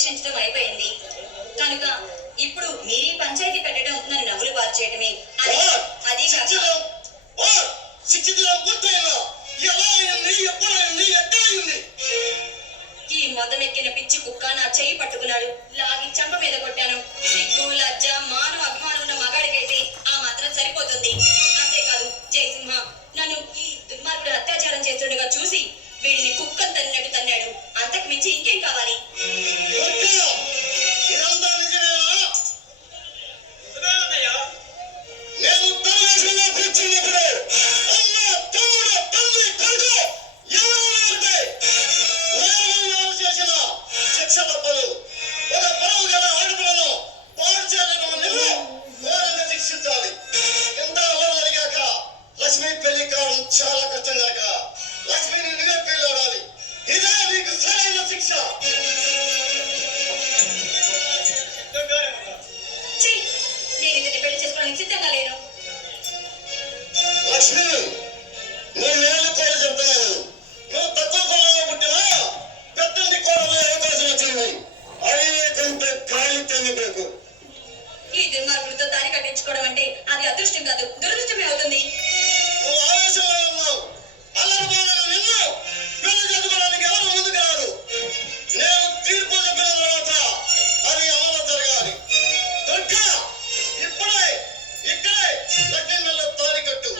శిక్షించడం అయిపోయింది కనుక ఇప్పుడు మీరీ పంచాయతీ పెట్టడం నన్ను నవ్వులు పాలు చేయడమే. అది ఈ మొదమెక్కిన పిచ్చి కుక్క నా చెయ్యి పట్టుకున్నాడు, లాగి చంప మీద కొట్టాను. సిగ్గు లజ్జ మానవ అభిమానం ఉన్న మగాడికైతే ఆ మాత్రం సరిపోతుంది. అంతేకాదు జయసింహ నన్ను ఈ దుర్మార్గుడు అత్యాచారం చేస్తుండగా చూసి వీడిని కుక్కను తన్నినట్టు తన్నాడు. అంతకు మించి ఇంకేం కావాలి? చాలా కష్టం కనుక లక్ష్మిని నువ్వే పెళ్లి ఆడాలి. ఇదే నీకు సరైన శిక్ష. నేను ఇతన్ని పెళ్లి చేసుకోవడానికి సిద్ధంగా లేను. లక్ష్మి నువ్వేళ్ళు కూడా చెప్తున్నాను. నువ్వు తక్కువ కులంలో పుట్టినా పెద్దంటి కోడలే అవకాశం వచ్చింది. అవివేకంతో ఖాళీ చెందిపోకు. ఈ దుర్మార్గుడితో దారి కట్టించుకోవడం అంటే అది అదృష్టం కాదు, దురదృష్టమే అవుతుంది. నువ్వు ఆవేశంలో ఉన్నావు. అల్లరిపాలన నిన్ను పెళ్లి చేసుకోవడానికి ఎవరు ముందుకు రాదు. నేను తీర్పు చెప్పిన తర్వాత అది అమలు జరగాలి. దుర్గా ఇప్పుడే ఇక్కడే లక్ష్మీ మెల్ల తారి కట్టు.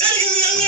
జరిగింది